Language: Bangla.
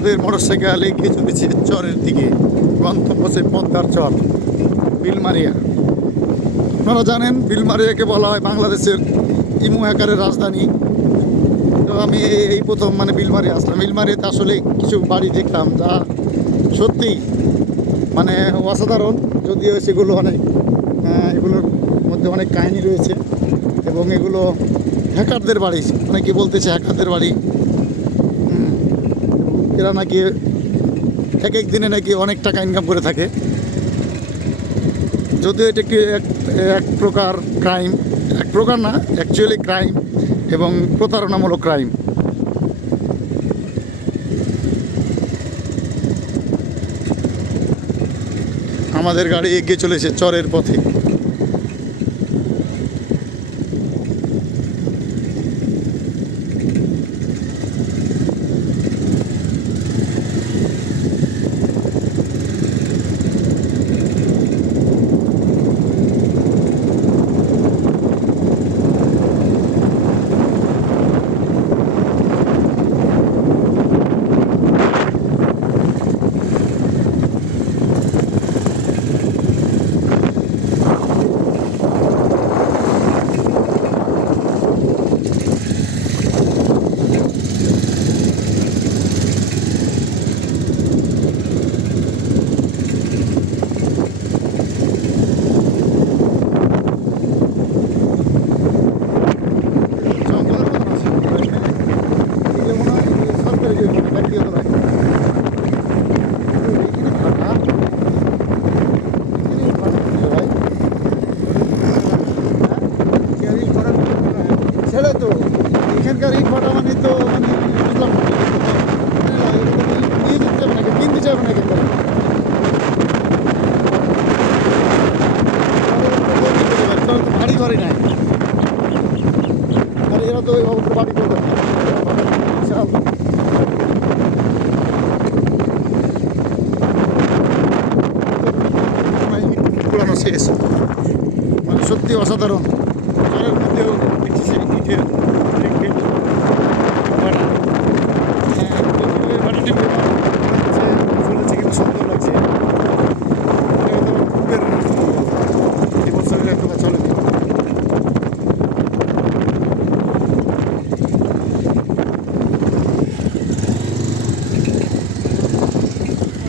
আমাদের মোটরসাইকেল এগিয়ে চলেছে চরের দিকে, গন্তব্য সে পদ্মার চর বিলমারিয়া। আপনারা জানেন বিলমারিয়াকে বলা হয় বাংলাদেশের ইমু হ্যাকারের রাজধানী। তো আমি এই প্রথম বিলমারিয়া আসলাম। বিলমারিয়াতে আসলে কিছু বাড়ি দেখলাম যা সত্যি অসাধারণ, যদিও সেগুলো এগুলোর মধ্যে অনেক কাহিনী রয়েছে এবং এগুলো হ্যাকারদের বাড়ি, অনেকে বলতেছে হ্যাকারদের বাড়ি। এরা নাকি এক এক দিনে নাকি অনেক টাকা ইনকাম করে থাকে, যদিও এটা কি এক প্রকার ক্রাইম, এক প্রকার না, অ্যাকচুয়ালি ক্রাইম এবং প্রতারণামূলক ক্রাইম। আমাদের গাড়ি এগিয়ে চলেছে চরের পথে। ছেড়ে তো এখানকার ইট ভাটা তো বুঝলাম না, নিয়ে যেতে যাবে নাকি, কিনতে যাবে না এখানকার বাড়ি ঘরে নাই, আর এরা তো বাড়ি করবে না। বিশাল পুরানো শেষ, সত্যি অসাধারণ। ঘরের মধ্যেও দেখছি সেই ইটের ভাড়াটি চলেছে কিন্তু সুন্দর।